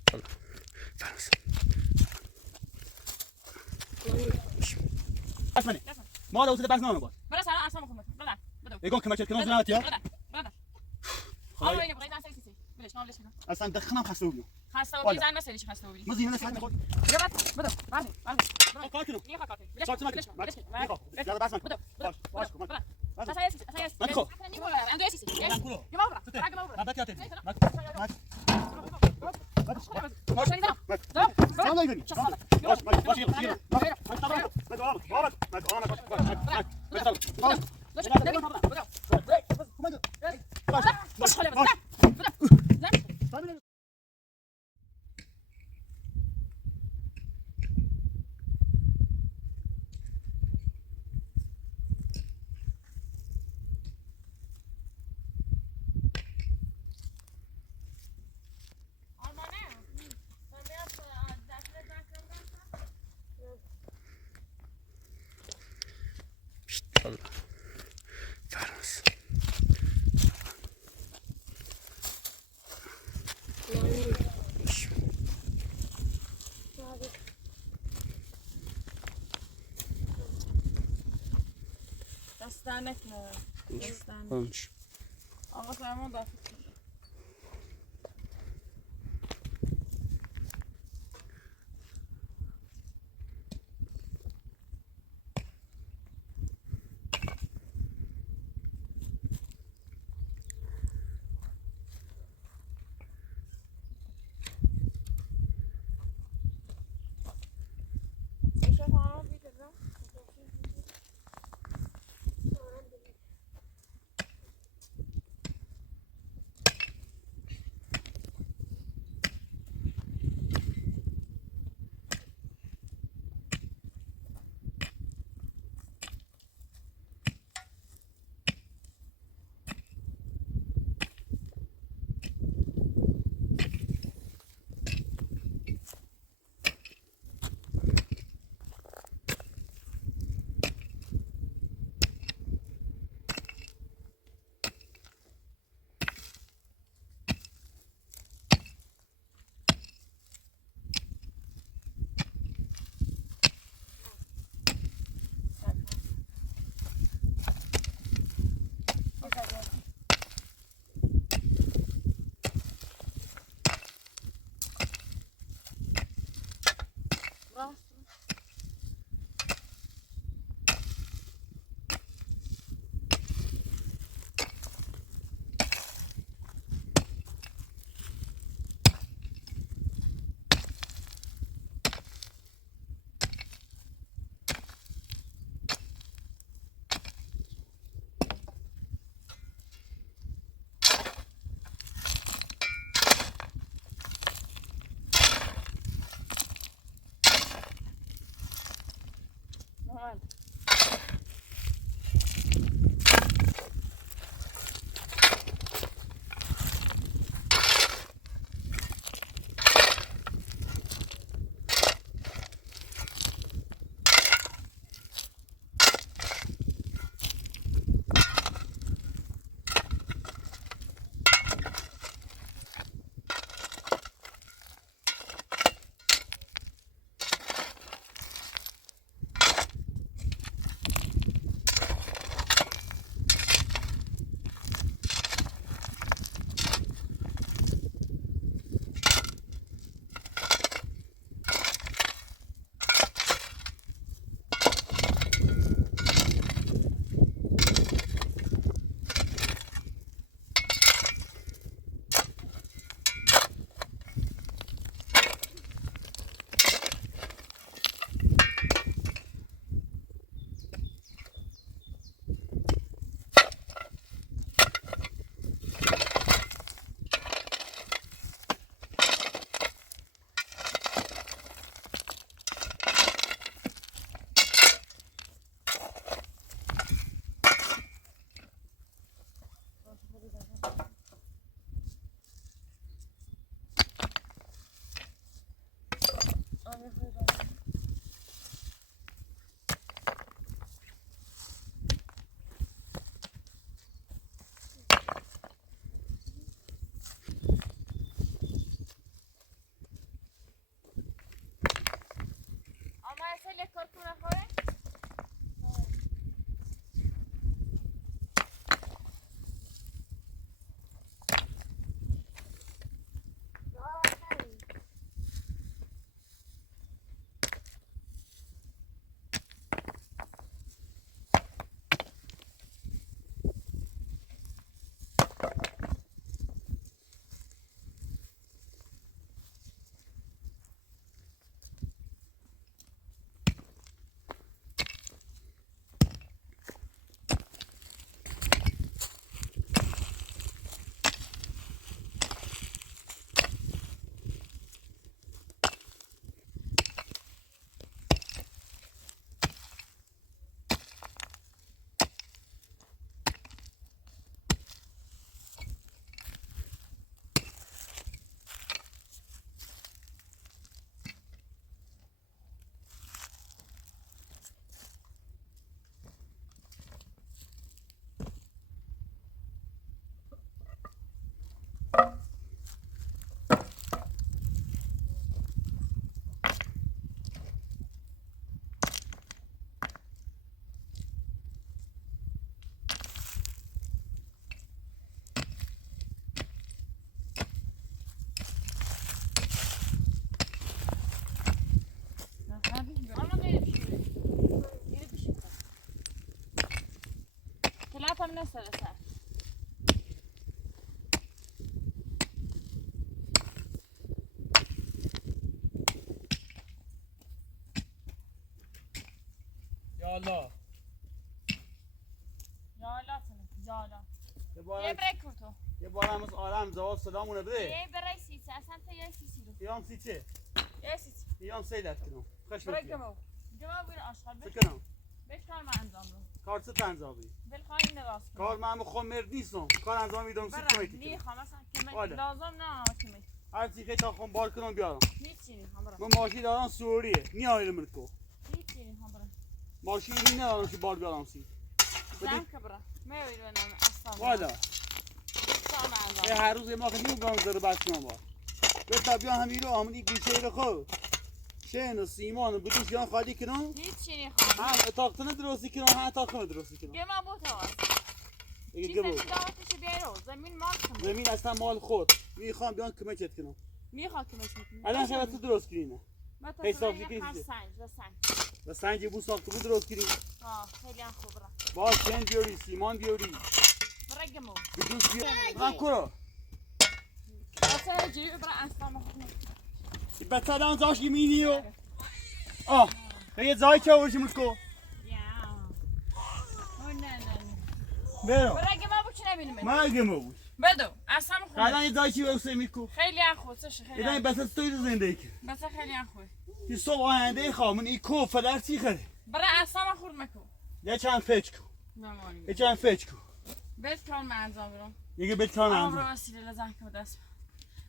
طلع فرنسا اسمعني ما لو زدت برنامه باش بلا سلام اصلا مخمس بلا بدو يقول كما كنا زنات يا بلا حالا اینو بغید اصلا چیزی بلش نام ليش هنا اصلا دخنم خسته بودم خاصه ولی زن مسئله چی خاصه ولی ما زين انا ساعه خد بدو بعد قاتلوا نيخا قاتل بلش صوت بلش ما بلش يلا بس بدو باش باش بس هي هي ما تخو عنده ايش يصير يلا كله يا مبرا راك مبرا ما بك يا تدي ما مش عندنا ما ما يبني باش باش يلا طلع فرنسا دستانك دستانك همش آقا سلمان دست نه سر یالا یالا جالا یه یه برای کرتو یه بار هم از آرام زواب سلامونه بده یه برای سیسی اصلا تا یه سیسی رو یام سی چه؟ یه سیسی یام سیلت کنم خوش برای بکیم گمو بیر آشغال بکنم بش کار من انجام رو کار چه تنظامی؟ بلخواه این راست کن کار من خود مرد نیستم کار انجام میدم سی برای کمیتی کنم نیخواه مثلا کمی والا. لازم نه کمی هر چیزی تا خون بار کنم بیارم هیچی نیخواه برای من ماشین دارم سوریه نیایل مرکو هیچی نیخواه برای ماشین می ندارم که بار بیارم سی زن که برای میوید و نام اصلا والا اصلا من یه انجام هر روز یه ماخه نیمگام داره بس کنم بار بتا بیا همین رو همین گوشه رو خود شن و سیمان و بدوش جان خالی کنم هیچی نیخواه هم اتاقتنه درستی کنم هم اتاقتنه درستی کنم گه من بوتا دیگه چی گبو زمین دارتش بیارو زمین مال کنم زمین اصلا مال خود میخوام بیان کمکت کنم میخواه کمش میکنی الان خیلی تو درست کنینه مثلا حساب یه دیگه خر چیزه. سنج و سنج و سنج بو ساخته بود درست کنیم خیلی هم خوب را باز شن بیاری سیمان بیاری برای گمو بدوش بیاری من کرو واسه جیبی برای اصلا مخونم بتا دان زاش یمینی و آه یه زای که آورشیم کو یا او نه نه نه برو برای گمو بو چی نبینیم من گمو بود بدو اصلا الان مخونم یه زای چی واسه میکو خیلی هم خوب چشه خیلی اینا هم بس توی زندگی که بس خیلی هم خوب یه صبح آینده خواهم این کو فدر چی خره برای اصلا مخور مکو یه چند فچ کو نمانی یه چند فچ کو بس کار من انجام برم یه بیت کان عمر هم وسیله لزن که دست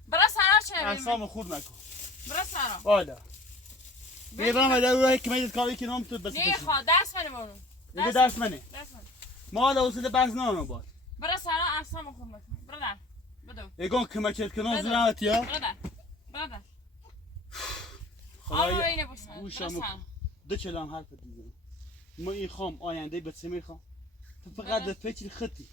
برای سرا چه نبینیم اصلا خود نکن برای سرا والا بیرام اده رو حکمت کاری کنم تو بس نه خواه دست منی برو دیگه درس منه دست من ما لا وسط بس نه باد برای سرا اصلا مخور مکو برادر بدو یگان کمکت کنم بده. زورمت یا برادر خدایا اینه بوسن گوشم دو چلام حرف دیگه ما این خام آینده به سمیر خام تو فقط به فکر خطی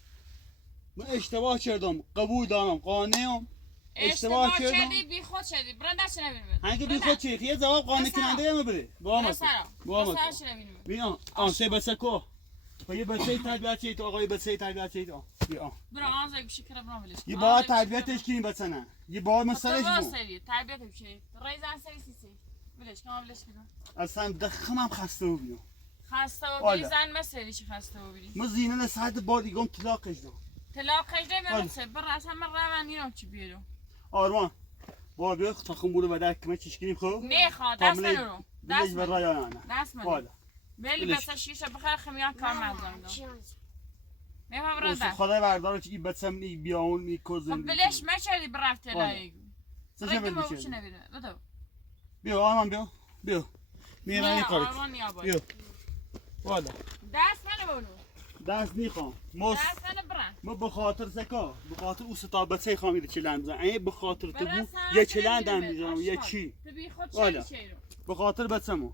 من اشتباه کردم قبول دارم قانعم اشتباه کردم کردی بی خود شدی برادر چه نبینیم هنگه بی خود چی یه جواب قانع کننده هم بره با ما با ما چه نبینیم بیا آن سه بسه کو با یه بچه تربیت چه تو آقای بچه تربیت چه تو بیا برا آن زای بشه کرا برام ولش یه بار تربیتش کنیم بچه نه یه بار مسئلهش بود تربیت بشه ریزن سری سی ولش کن ولش کن اصلا دخمم خسته و بیام خسته و بی زن مسئله چی خسته و بی ما زینه ساعت بار دیگم طلاقش دادم طلاق خجده میرسه برا اصلا من روان نیرم چی بیارو آرمان با بیا تا خمبوله و در کمه چیش کنیم خب نه خواه دست من رو دست من رایانه دست من والا ولی بس شیشه بخیر خمیان کار مردم دارم میفهم برادر خدای بردارو که این بچم نی بیاون می کوزن خب بلش مچردی برفت لای چه رنگ ما بده بچه نبیده بدو بیا آرمان بیا میرانی کارت بیا والا دست منو بونو دست میخوام مس دست منو برن ما به خاطر سکا به خاطر او ستا بچه خوامیده چلند بزن این به خاطر تو بو یه چلند هم میزنم یه چی تو بی خود والا. چی رو به خاطر بچه‌مو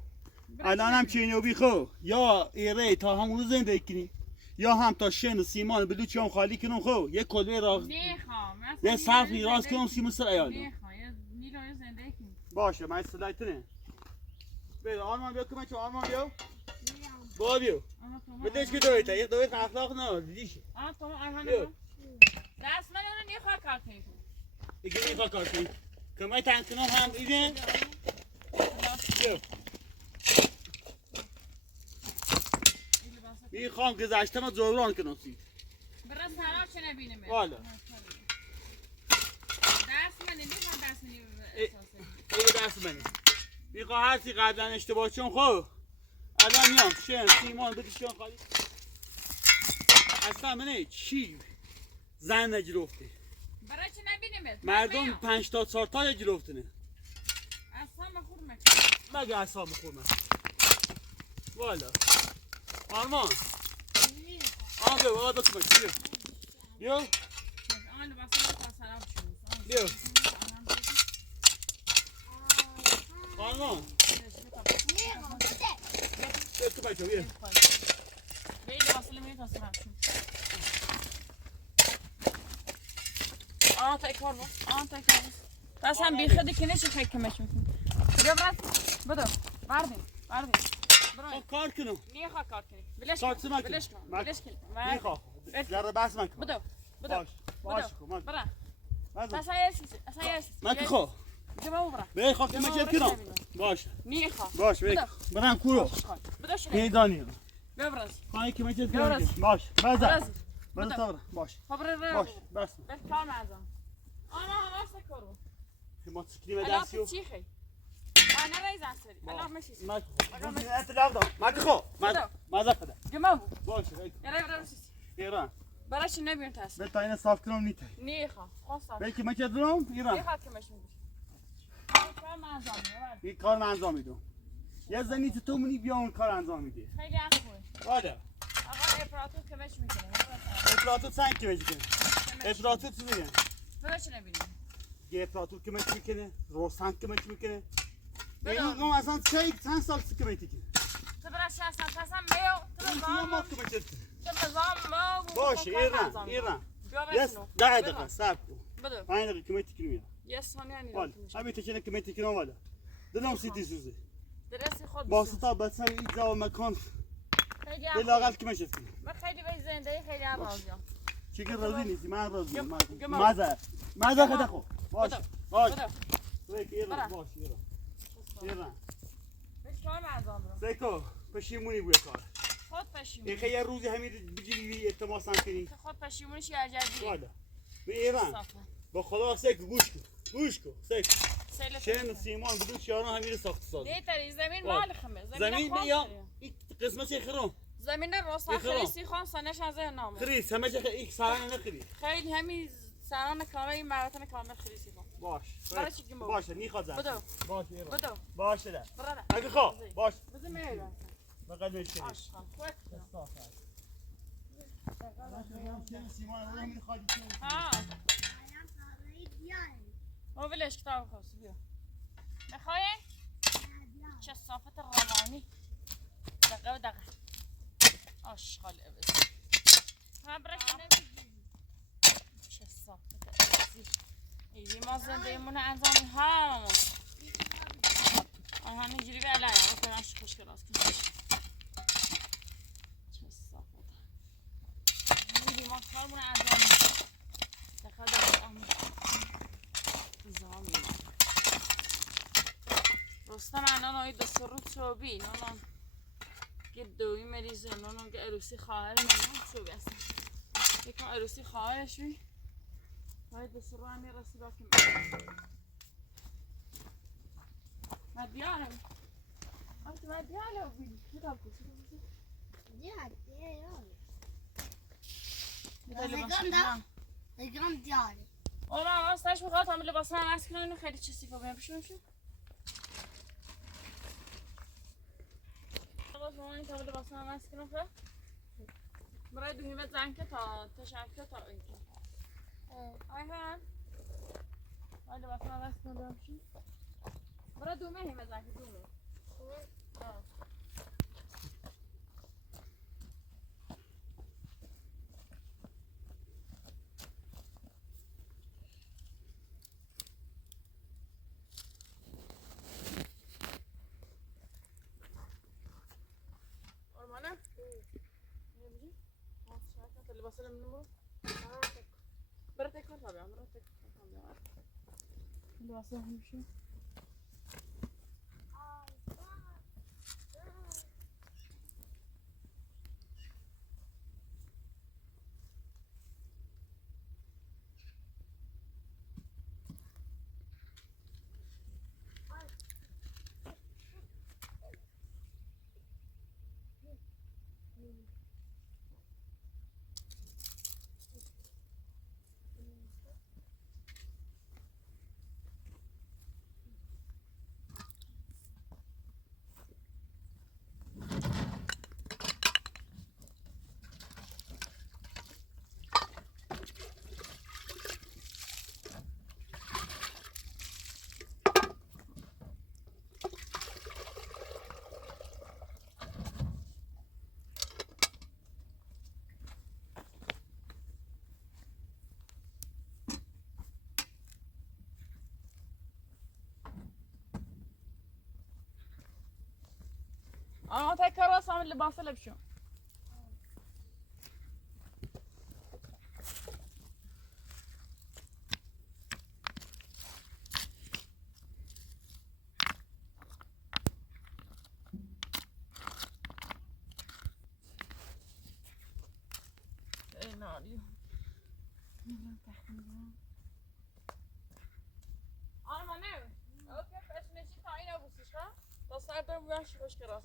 الان هم چینو بیخو یا ایره تا همون زندگی کنی یا هم تا شن و سیمان بلوچی هم خالی کنم خو یه کلبه راست نخوام یه صرفی راست کنم سیمون سر ایالو نخوام یه نیلوی زندگی کنم باشه من سلایتنه بیا آرمان بیا کمک آرمان بیا با بیا بدش که دویتا یک دویت اخلاق نه دیدیش تو آرمان بیا دست من اونو نخواه کار کنی دیگه نیفا کار کنی کمک تنگ کنم هم ایده بیا میخوام گذشته ما زوران کنم سی برا سرا چه نبینیم والا دست من نمیخوام دست منی این دست منه میخواه هرچی قبلا اشتباه چون خب الان میام شن سیمان بدی شن خالی اصلا منه چی زن نجرفته برای چه نبینیم مردم 5 تا 4 تا جرفتنه اصلا مخور مکن مگه اصلا بخور من والا آرمان بیا آقا بکن بیا آن بسا تا سلام شروع بیا آرمان بیا تو بچه بیا بیل واسه می تا سلام شروع تای کار تای کار بس هم بیخودی که نشی خیلی کمش میکنی بیا بدو بردیم کار کنم نیخوا کار کنی بلش کار چه کن مکنی؟ بلش کن نیخوا ذره بس مکن بدو بدو باش کمک برا باز بس هيرسي مکن خو جمعو برا بی خو کمک کنم باش نيخا باش بی برام کورو بدو شري میدانی ببرز خواهی کمک کنم باش بازا بازا باش خبر باش بس بالكار معزم انا همسه كرو ما تسكري انا مدرسيو بتشيخي انا رئيس عسري انا ماشي ماكو خو ماذا فدا جمعو باش يا ريت برا ایران بلاش النبي انت هسه بل تاينا صاف كلام نيته نيخا خاصة بلكي ما كدلهم ایران نيخا كمش میگی کار معزم این کار من انجام میدم یه زنی تو منی بیا اون کار انجام میدی خیلی خوبه والا آقا امپراتور کمش میکنه افراطو سنگ که میکنه افراطو چی میگه بلاش نبینیم یه افراطو که میکنه روسان که میکنه بله. این اون اصلا چند سال که میکنه تو براش هستم پسم میو تو ما بزام که میکنه تو بزام ما باشه ایران بیا یس بسنو 10 دقیقه صبر کن بدو 5 دقیقه که میکنه یه ثانیه یعنی والا همین تکنه که میکنه والا دلم سیتی سوزه درسی خود باسطه بس اینجا مکان خیلی بلاغت که میشه من خیلی به زنده خیلی راضیم چیکار راضی نیستی من راضی گم- ماذا خدا خو باش باش بدو ایران باش ایران کار معزم رو سیکو پشیمونی بوی کار خود پشیمون این یه روزی همین بگیری اعتماد کنی خود پشیمونش یه جدی والا به ایران با خدا سیکو گوش کن سیکو شن سیمان بدون شیاران همین ساخت ساز نه تری زمین مال خمه زمین بیا این قسمت خرم زمین روسا خریسی خان سنش از نام خریس همه چه یک سرانه نخری خیلی همین سران کامل این مراتب کامل خریسی خان باش برای چی گمو باشه نیخواد زن بدو باش ایران بدو باشه ده برادر اگه خو باش بزن میرم بقدر میشه آش خان خود سیمان اون همین خالی ها او ولش کتاب خواست بیا میخوای چه صافت روانی دقیقه و دقیقه آشغال عوضی برش چه صافت عوضی ایدی ما زنده مونه انزامی ها آنها نجوری به علایه او کناش خوش کراز کن چه صافت ایدی ما کار مونه انزامی دقیقه دقیقه آمون زامی رستم الان آید دست رو چوبی نونان که دوی مریضه نونان که عروسی خواهر نونان چوبی هستن یکم عروسی خواهرش بی آید دست رو همی رسی با که مدیانم آید مدیانم بی کتاب کسی لگام دیاره اونا راستش میخواد همه لباس هم عوض کنن خیلی چیزی با بیم بشون شما این تابل لباس هم عوض کنن خب برای دوهیمت زن که تا شرکه تا این که آیهان باید لباس هم عوض کنن بریم بشون برای دومه هیمت زن که دومه لباسا من نمرو برات تكون طبعا برات تكون طبعا لباسا همشي انا تكرر صام اللباس اللي بشو آره من نمیم اوکی پس نشی تا این بوسیش ها تا سر دارم بیانشی خوش کراس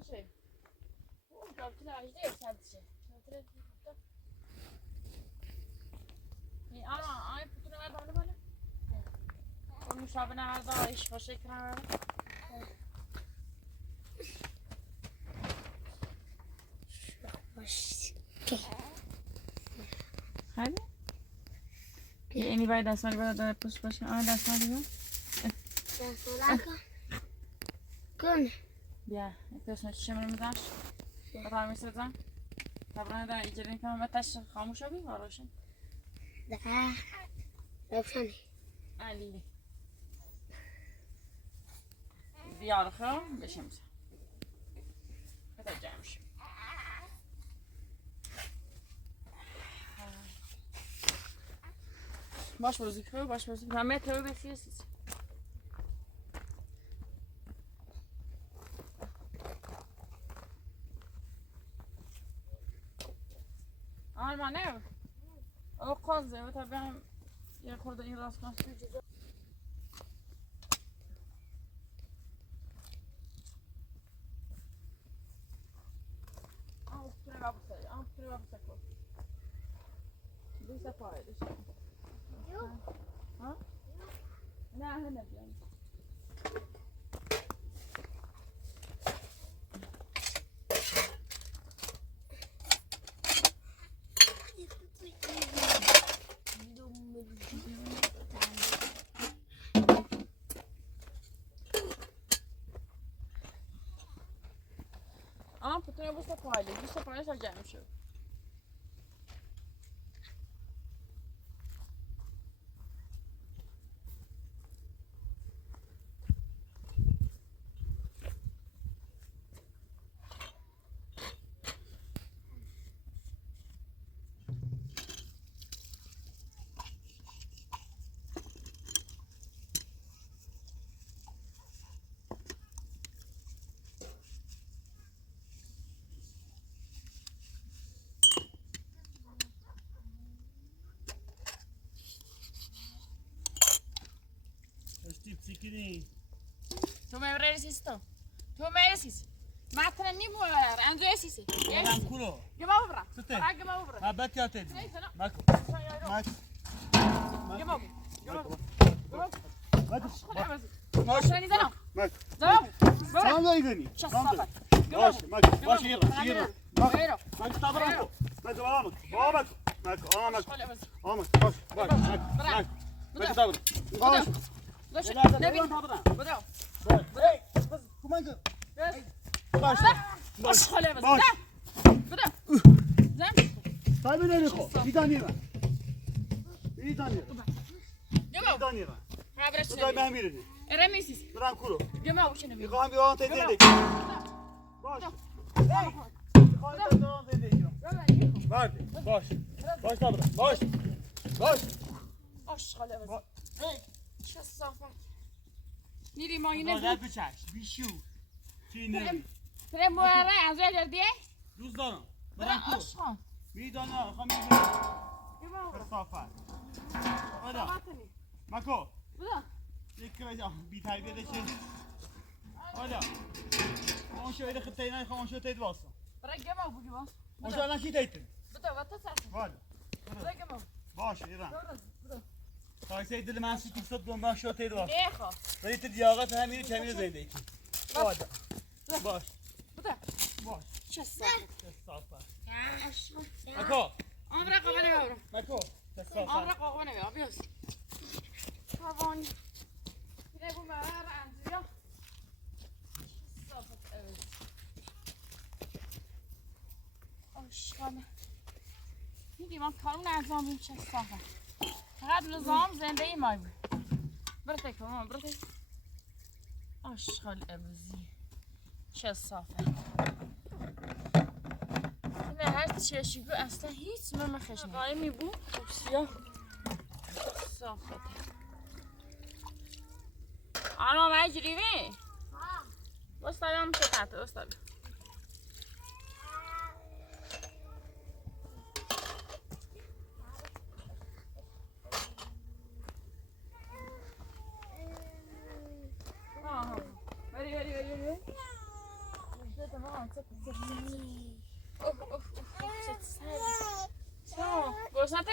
باشه اون رابطه لاجده سادشه رابطه این آی پتونه برداره بالا اون مشابه نهارده ایش باشه کنه خیلی اینی باید دستمالی باید داره پشت باشه آه دستمالی باید کن بیا پیشنه چی من میذاش بطور میسازم طبعا در ایجاد کنم و تش خاموش بی روشن ده روشنه علی دیار خام بشم بذار جمع شد باش بروزی که باش بروزی که همه تو بسیارسیز آلمانه او قازه و تا بیام یه خورده این راست کنم Bisa pode. Hã? Não, não é bem. Ah, porque eu vou ser pode. Você pode já já, show. Sikini. Tu me mereces esto. Tu mereces. Matra ni bolar. Anzo esisi. Adam kulo. Gema obra. Sute. Gema obra. Ma bet ya tedi. Mako. Mako. Gema obra. Gema obra. Mako. Baş. Şani zana. Mako. Zana. Sen de ideni. Şasafa. Baş. Mako. Baş yira. Yira. Mako. Vero. Mako tabra. Mako baba. Baba. Mako. Ahmet. Şöyle bas. Ahmet. Baş. Baş. Mako. Mako tabra. Baş. Baş. Ne bileyim tabra. Bravo. Hey. Bas. Kumango. Baş. Baş. Şöyle bas. Baş. Bravo. Zam. Tabii ne ko? Bir tane yira. Bir tane yira. Gema Bir obra. tane yira. Ha bırak Bu da şöyle. ben birini. Remesis. Duran kuru. Gema obra şunu bir. Yıkan bir an teyze dedik. Baş. Hey. Yıkan bir an teyze dedik. Verdi. Baş. Baş tabra. Baş. Baş. Baş. Şöyle bas. Hey. Şasafa. Niri ma yine bu. Gel bıçak. Bir şu. Çiğnerim. Tren bu ara az önce diye. Ruzdanım. Duran Bırak kuru. aşkım. Bir tane hamil. Gema obra. Kırsafa. Hadi. Sabatını. Mako. Bu da. Bir terbiyede şey. Hadi. On şöyle kıtayına on şöyle teyze bastın. Bırak gema bu gibi. On şöyle şey teyze. Bu da vata sarsın. Hadi. Bırak gema. Baş. İran. Doğru. Taksiye dilim ben sütü tutup ben şöyle teyze bastın. Ne ko? Zeytin diyagat hem temine zeyndeki. Hadi. Baş. Bu da. Baş. Şasafa. Kırsafa. aşkım Mako. Amra kavana yavrum. Mako. Kırsafa. Amra kavana yavrum. Biliyorsun. Kavani. Bir de bu mağara anzıyor. Şasafa. Evet. Aşkım. Ne diyeyim ben karım lazım bir şasafa. فقط نظام زنده ما بود برتك ماما برتك اشغل ابوزي چه صافه نه هر چشیگو اصلا هیچ من خشم قایمی بود سیاه صافه آنا مجری بی بس دارم چه تحت بس دارم Very. اوه اوه اوه چه سر چه گوشنته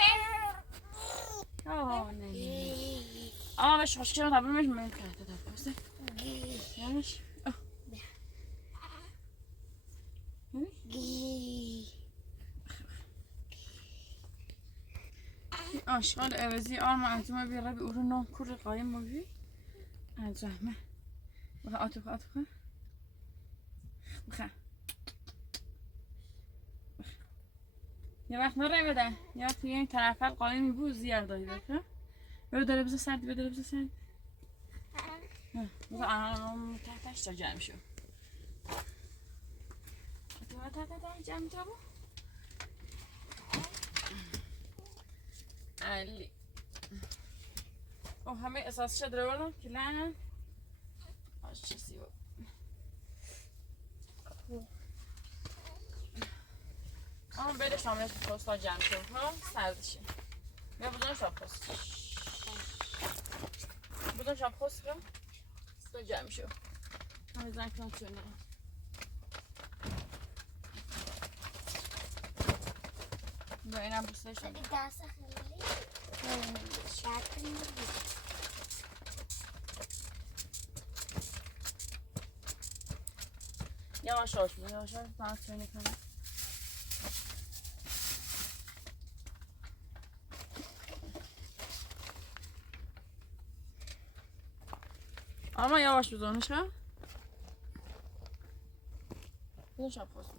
آه نه آه مش مشکل طبعا مش ممكن تتفوسه ياش آشغال عوضی آرما انتما بی ربی او رو نام کور قایم موی انجامه بخواه آتوخه بخواه یه وقت نره بده یه وقت یه این طرفت قایمی بود زیاد داری بخواه داره بزا سردی داره بزا سردی بخواه آنها تحتش تا جمع شو تحت جمع تا بود علی او همه اساس شد رو بردم که لعنه آش چیزی بود آم بده شامل پستا جمع شد ها سردشه یا بودن شاب پست بودن شاب پست رو پستا جمع شد همه زن کنم چونه با اینم پستا شد دست خیلی شکل yavaş yavaş yavaş yavaş daha çöne kadar. Ama yavaş uzanış ha. Bunu yapıyorsun.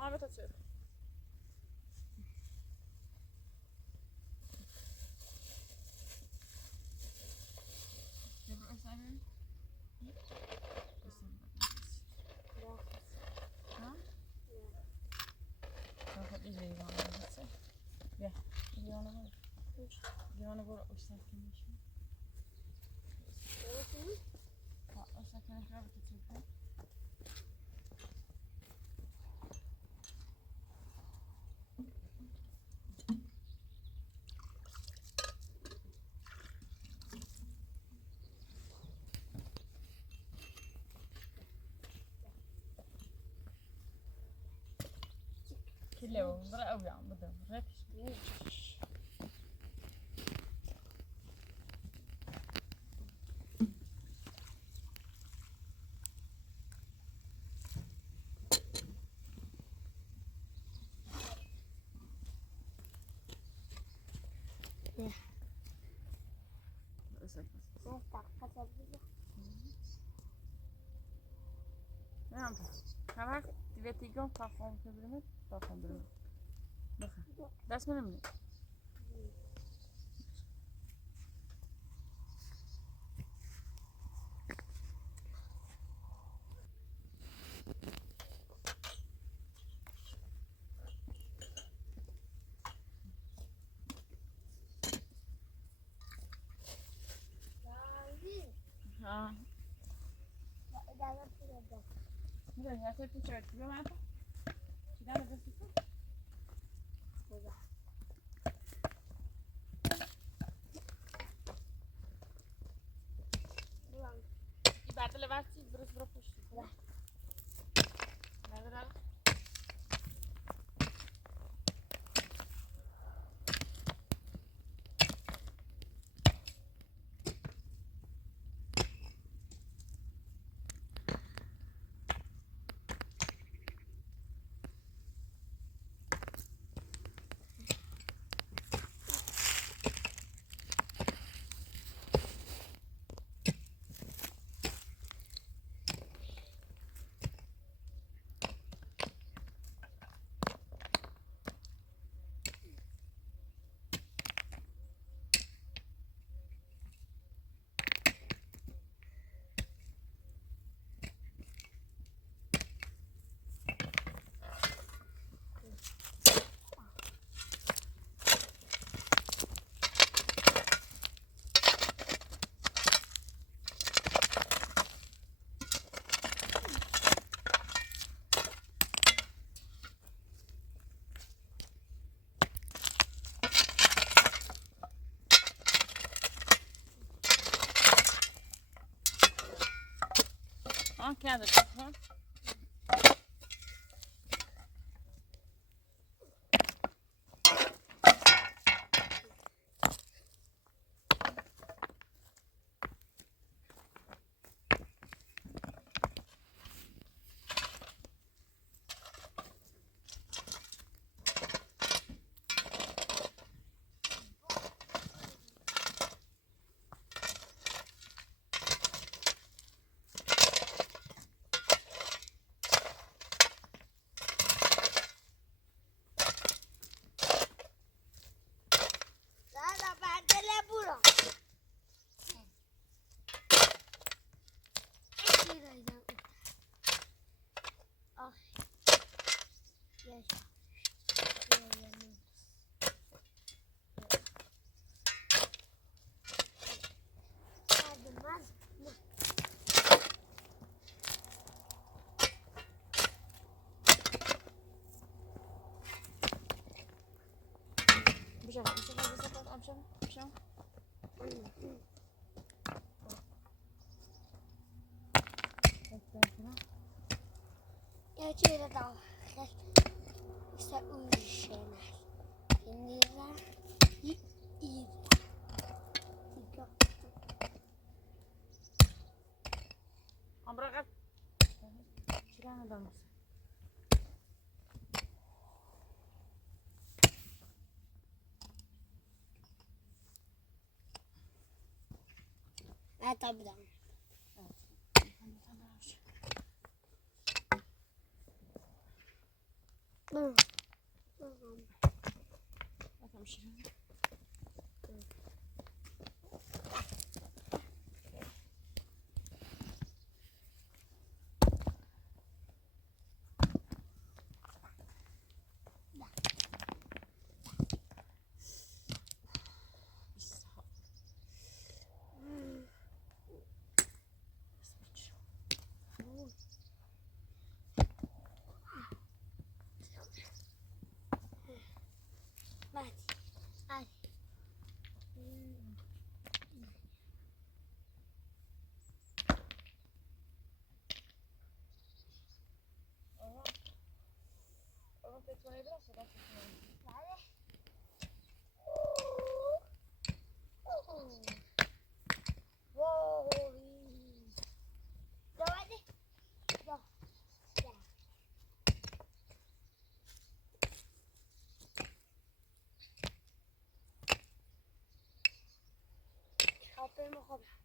Ahmet atıyor. Divana bora o sakinleşme. Ha, o sakinleşme bir tutuyor. كله برا أوي عم بدهم ركش. Tamam. Vet igång parfymförbundet. Ders med nämligen. Ja. Mira, ya se escucha el tío Mata. Mira, ¿lo ves? Y بعد لباسي برس بروفش. لا. لا. کرده ها دادا بندله برو آخ بشم Jag tror det var så ursäkta. Nira i عم برغب شو انا دمس Nej, ta bra. Mati. Ai. Vale. Wow. Давай. Да. Да. Help him.